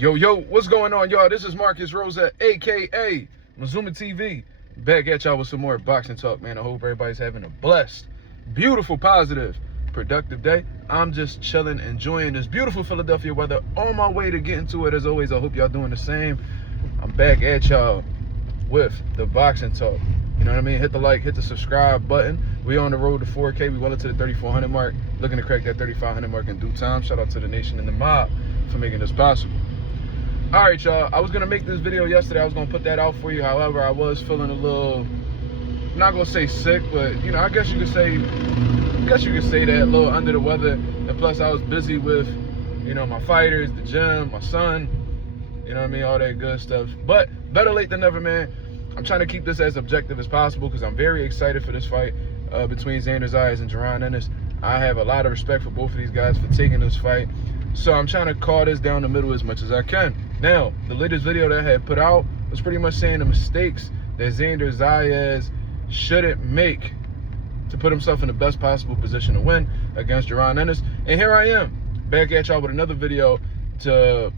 Yo, what's going on, y'all? This is Marcus Rosa, aka Mazuma TV, back at y'all with some more boxing talk, man. I hope everybody's having a blessed, beautiful, positive, productive day. I'm just chilling, enjoying this beautiful Philadelphia weather, on my way to get into it. As always, I hope y'all doing the same. I'm back at y'all with the boxing talk. You know what I mean? Hit the like, hit the subscribe button. We on the road to 4K. We well into the 3,400 mark. Looking to crack that 3,500 mark in due time. Shout out to the nation and the mob for making this possible. All right, y'all. I was gonna make this video yesterday. I was gonna put that out for you. However, I was feeling a little, I'm not gonna say sick, but you know, I guess you could say that, a little under the weather. And plus, I was busy with, you know, my fighters, the gym, my son. You know what I mean? All that good stuff. But better late than never, man. I'm trying to keep this as objective as possible because I'm very excited for this fight between Xander Zayas and Jaron Ennis. I have a lot of respect for both of these guys for taking this fight. So I'm trying to call this down the middle as much as I can. Now, the latest video that I had put out was pretty much saying the mistakes that Xander Zayas shouldn't make to put himself in the best possible position to win against Jaron Ennis. And here I am, back at y'all with another video to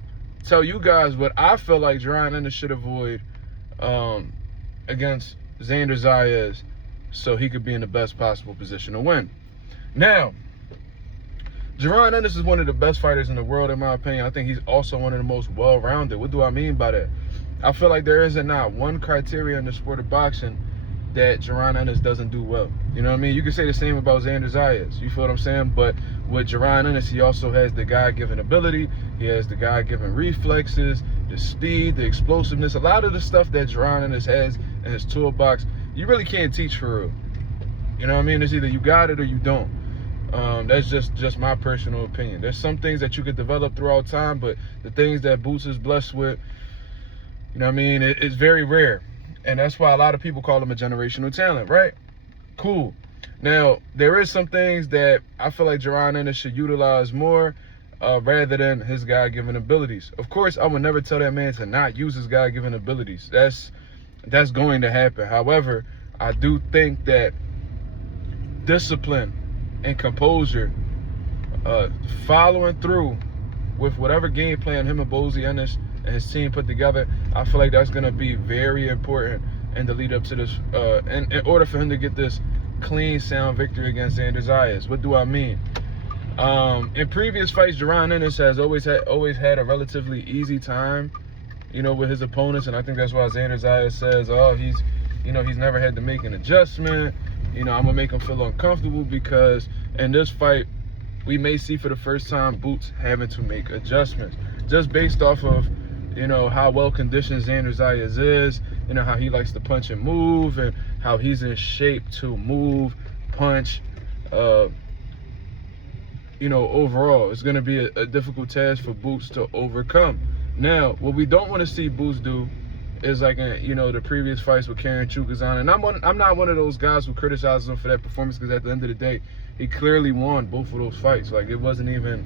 tell you guys what I feel like Jaron Ennis should avoid against Xander Zayas so he could be in the best possible position to win. Now, Jaron Ennis is one of the best fighters in the world, in my opinion. I think he's also one of the most well-rounded. What do I mean by that? I feel like there isn't not one criteria in the sport of boxing that Jaron Ennis doesn't do well. You know what I mean? You can say the same about Xander Zayas. You feel what I'm saying? But with Jaron Ennis, he also has the God-given ability. He has the God-given reflexes, the speed, the explosiveness. A lot of the stuff that Jaron Ennis has in his toolbox, you really can't teach for real. You know what I mean? It's either you got it or you don't. That's just my personal opinion. There's some things that you could develop throughout time, but the things that Boots is blessed with, you know what I mean, it's very rare. And that's why a lot of people call him a generational talent, right? Cool. Now, there is some things that I feel like Jaron Ennis should utilize more rather than his God-given abilities. Of course, I would never tell that man to not use his God-given abilities. That's going to happen. However, I do think that discipline and composure, following through with whatever game plan him and Bozy Ennis and his team put together, I feel like that's going to be very important in the lead up to this, in order for him to get this clean, sound victory against Xander Zayas. What do I mean? In previous fights, Jaron Ennis has always had a relatively easy time, you know, with his opponents, and I think that's why Xander Zayas says, oh, he's never had to make an adjustment. You know, I'm gonna make him feel uncomfortable because in this fight, we may see for the first time Boots having to make adjustments, just based off of, you know, how well conditioned Xander Zayas is, you know, how he likes to punch and move, and how he's in shape to move, punch. You know, overall, it's gonna be a difficult task for Boots to overcome. Now, what we don't want to see Boots do is like, you know, the previous fights with Karen Chukazan. And I'm not one of those guys who criticizes him for that performance, because at the end of the day, he clearly won both of those fights. Like, it wasn't even,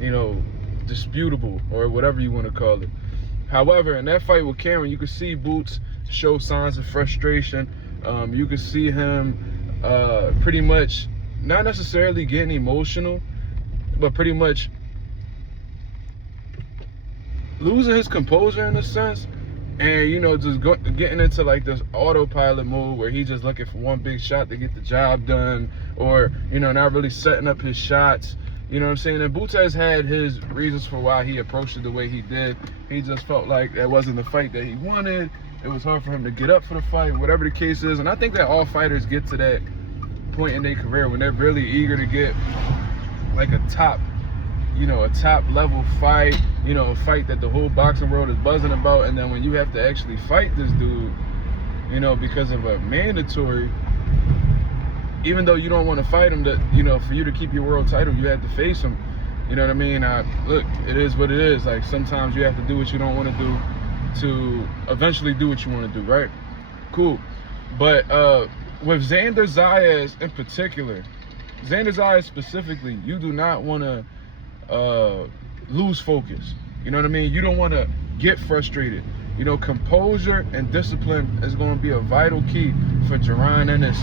you know, disputable or whatever you want to call it. However, in that fight with Karen, you could see Boots show signs of frustration. You could see him pretty much not necessarily getting emotional, but pretty much losing his composure in a sense. And, you know, just getting into like this autopilot mode where he's just looking for one big shot to get the job done, or, you know, not really setting up his shots. You know what I'm saying? And Boots has had his reasons for why he approached it the way he did. He just felt like that wasn't the fight that he wanted. It was hard for him to get up for the fight, whatever the case is. And I think that all fighters get to that point in their career when they're really eager to get like a top level fight, you know, a fight that the whole boxing world is buzzing about. And then when you have to actually fight this dude, you know, because of a mandatory, even though you don't want to fight him, that, you know, for you to keep your world title, you have to face him. You know what I mean? Look, it is what it is. Like, sometimes you have to do what you don't want to do to eventually do what you want to do, right? Cool. But with Xander Zayas in particular, Xander Zayas specifically, you do not want to lose focus. You know what I mean? You don't want to get frustrated. You know, composure and discipline is going to be a vital key for Jaron Ennis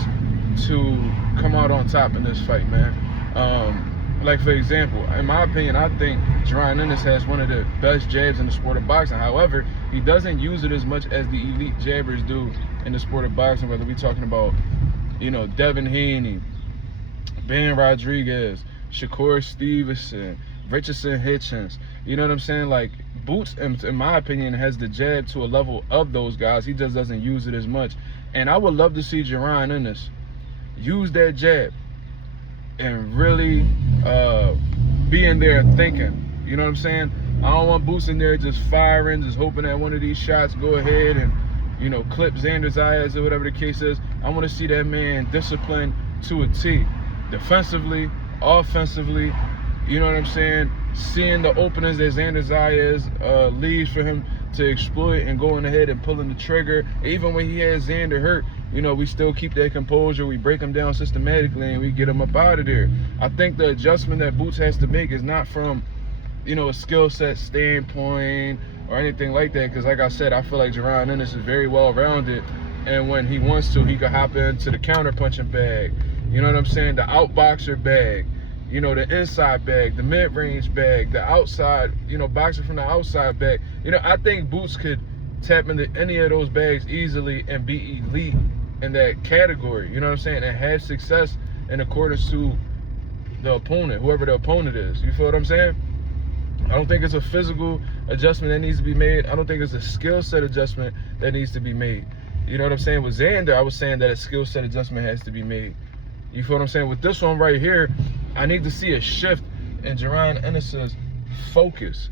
to come out on top in this fight, man. like for example, in my opinion, I think Jaron Ennis has one of the best jabs in the sport of boxing. However, he doesn't use it as much as the elite jabbers do in the sport of boxing, whether we're talking about, Devin Haney, Ben Rodriguez, Shakur Stevenson, Richardson Hitchens. You know what I'm saying? Like, Boots, in my opinion, has the jab to a level of those guys. He just doesn't use it as much. And I would love to see Jaron Ennis use that jab and really be in there thinking. You know what I'm saying? I don't want Boots in there just firing, just hoping that one of these shots go ahead and, clip Xander Zayas or whatever the case is. I want to see that man disciplined to a T. Defensively, offensively, you know what I'm saying? Seeing the openings that Xander Zayas leaves for him to exploit and going ahead and pulling the trigger. Even when he has Xander hurt, we still keep that composure. We break him down systematically and we get him up out of there. I think the adjustment that Boots has to make is not from, a skill set standpoint or anything like that. Because like I said, I feel like Jaron Ennis is very well-rounded. And when he wants to, he can hop into the counter-punching bag. You know what I'm saying? The outboxer bag. The inside bag, the mid-range bag, the outside, boxing from the outside bag. I think Boots could tap into any of those bags easily and be elite in that category, you know what I'm saying, and have success in accordance to the opponent, whoever the opponent is. You feel what I'm saying? I don't think it's a physical adjustment that needs to be made. I don't think it's a skill set adjustment that needs to be made. You know what I'm saying? With Xander, I was saying that a skill set adjustment has to be made. You feel what I'm saying? With this one right here, I need to see a shift in Jaron Ennis's focus.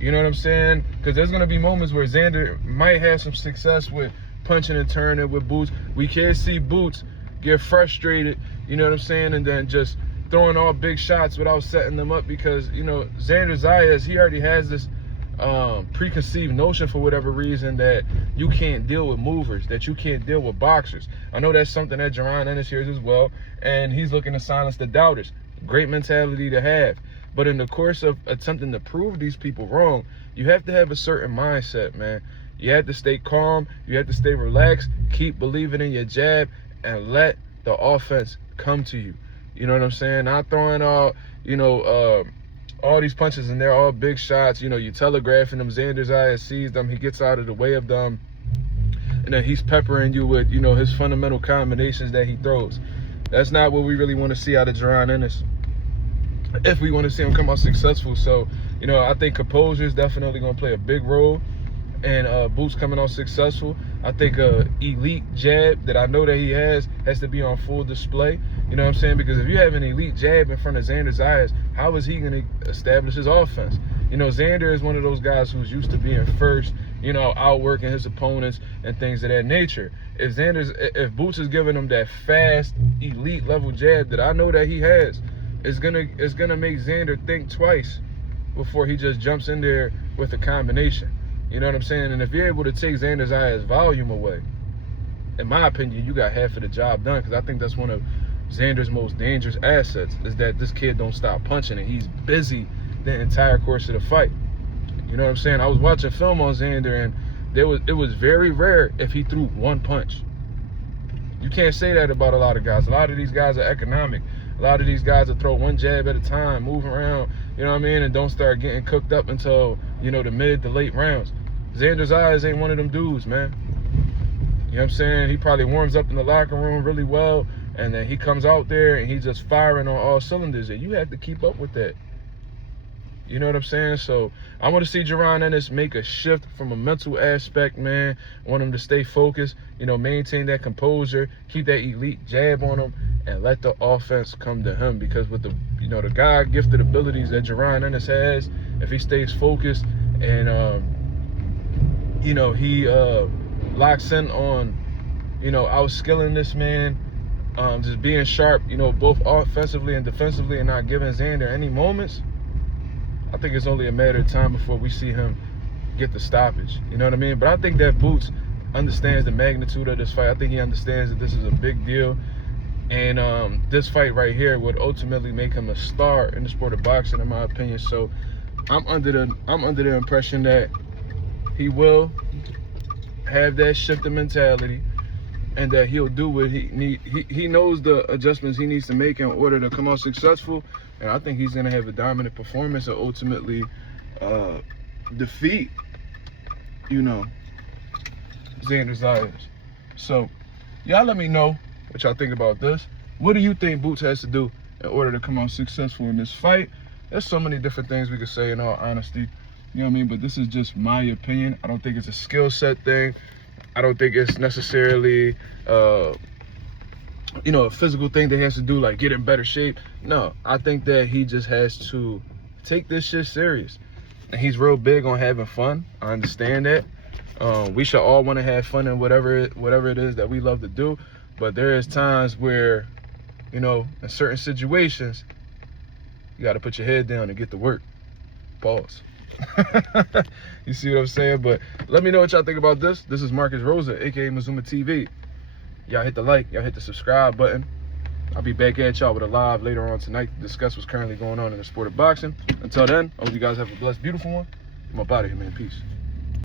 You know what I'm saying? Because there's going to be moments where Xander might have some success with punching and turning with Boots. We can't see Boots get frustrated, you know what I'm saying, and then just throwing all big shots without setting them up because, Xander Zayas, he already has this preconceived notion for whatever reason that you can't deal with movers, that you can't deal with boxers. I know that's something that Jaron Ennis hears as well, and he's looking to silence the doubters. Great mentality to have. But in the course of attempting to prove these people wrong, you have to have a certain mindset, man. You have to stay calm, you have to stay relaxed, keep believing in your jab, and let the offense come to you. You know what I'm saying? Not throwing all these punches and they're all big shots. You telegraphing them. Xander Zayas sees them. He gets out of the way of them. And then he's peppering you with, his fundamental combinations that he throws. That's not what we really want to see out of Jaron Ennis if we want to see him come out successful. So, I think composure is definitely going to play a big role in Boots coming out successful. I think elite jab that I know that he has to be on full display. You know what I'm saying? Because if you have an elite jab in front of Xander Zayas, how is he going to establish his offense? Xander is one of those guys who's used to being first, outworking his opponents and things of that nature. If Boots is giving him that fast, elite level jab that I know that he has, it's gonna make Xander think twice before he just jumps in there with a combination. You know what I'm saying? And if you're able to take Xander Zayas' volume away, in my opinion, you got half of the job done, because I think that's one of Xander's most dangerous assets, is that this kid don't stop punching and he's busy the entire course of the fight. You know what I'm saying? I was watching film on Xander and it was very rare if he threw one punch. You can't say that about a lot of guys. A lot of these guys are economic. A lot of these guys will throw one jab at a time, move around, you know what I mean, and don't start getting cooked up until, the mid to late rounds. Xander Zayas ain't one of them dudes, man. You know what I'm saying? He probably warms up in the locker room really well, and then he comes out there and he's just firing on all cylinders, and you have to keep up with that. You know what I'm saying? So I want to see Jaron Ennis make a shift from a mental aspect, man. I want him to stay focused, maintain that composure, keep that elite jab on him, and let the offense come to him. Because with the God-gifted abilities that Jaron Ennis has, if he stays focused and he locks in on outskilling this man, just being sharp, both offensively and defensively, and not giving Xander any moments, I think it's only a matter of time before we see him get the stoppage. You know what I mean? But I think that Boots understands the magnitude of this fight. I think he understands that this is a big deal. And this fight right here would ultimately make him a star in the sport of boxing, in my opinion. So I'm under the impression that he will have that shifter mentality, and that he'll do what he knows the adjustments he needs to make in order to come out successful. And I think he's going to have a dominant performance and ultimately defeat, you know, Xander Zayas. So, y'all let me know what y'all think about this. What do you think Boots has to do in order to come out successful in this fight? There's so many different things we could say, in all honesty. You know what I mean? But this is just my opinion. I don't think it's a skill set thing. I don't think it's necessarily, you know, a physical thing that he has to do, like get in better shape. No, I think that he just has to take this shit serious. And he's real big on having fun. I understand that. We should all want to have fun in whatever it is that we love to do. But there is times where, you know, in certain situations, you got to put your head down and get to work. Pause. You see what I'm saying? But let me know what y'all think about this. This is Marcus Rosa, aka Mazuma TV. Y'all hit the like, y'all hit the subscribe button. I'll be back at y'all with a live later on tonight to discuss what's currently going on in the sport of boxing. Until then, I hope you guys have a blessed, beautiful one. I'm up out of here, man. Peace.